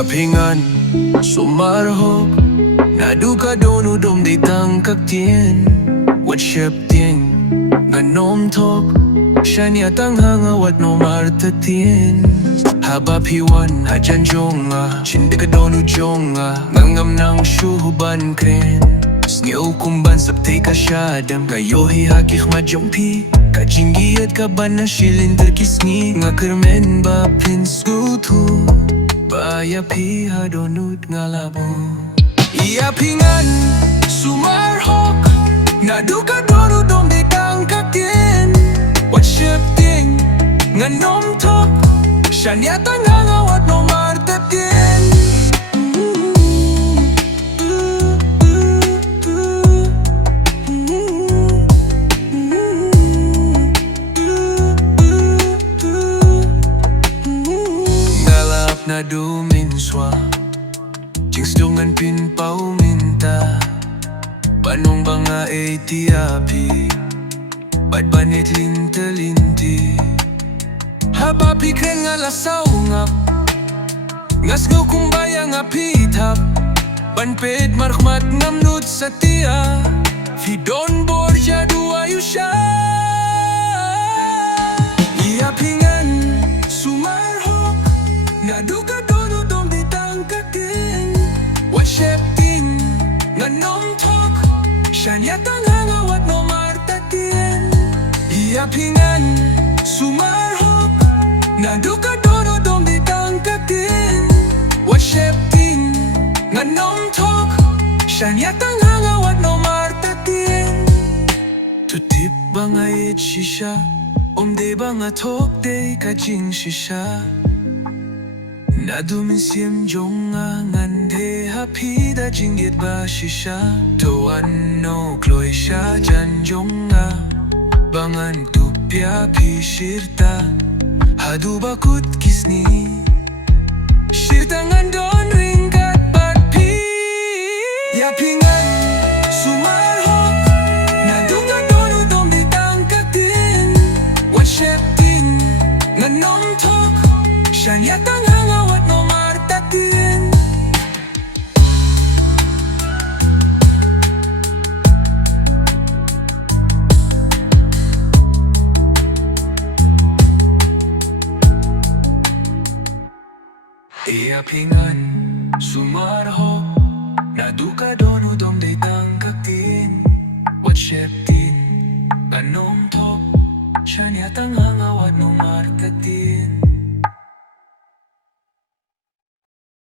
sheptieng sumar Naduh dohnud tang ktien Wat sheptieng ngan thok Shaniah Wat Nym Artatien Haba hajan jong Kyndeh jong ngam nang shuban kren Ngeu kumban sabtay ka syadam Kayohi hakik majong pi Kajinggiyat ka ba na shilin terkisngi Nga kermen ba pins gutu Baya piha dohnud ngalabo Iapingan sumar Naduh dohnud tang ktien Wat sheptieng ngan thok Shaniah Wat Nym Artatien Naduh minswa Jingstungan pinpau minta Banong banga tiapi Bad banit linti Haba pikren ngalasaw ngap Ngasgaw kumbaya nga pitap Banped markhmat ngamnut sa tia Fidon borja dua yusya Iapingan sumar Naduh dohnud tang ktien Wat sheptieng ngan thok Shaniah Wat Nym Artatien Iapingan sumar Naduh dohnud tang ktien Wat sheptieng ngan thok Shaniah Wat Nym Artatien Tutip bangayet shisha de banga thok de kajing shisha Naduh siem jong ngande hapida jinggit ba shisha Toan no kloy sha jan jong Bangan tupya pishirta Hadu bakut kisni Shirta ngandon ringkat bat pi Iapingan sumar Naduh dohnud tang ktien Wat sheptieng ngan thok Shaniah Wat Nym Artatien Iapingan sumar Naduh dohnud tang ktien Wat sheptieng ngan thok Shaniah Wat Nym Artatien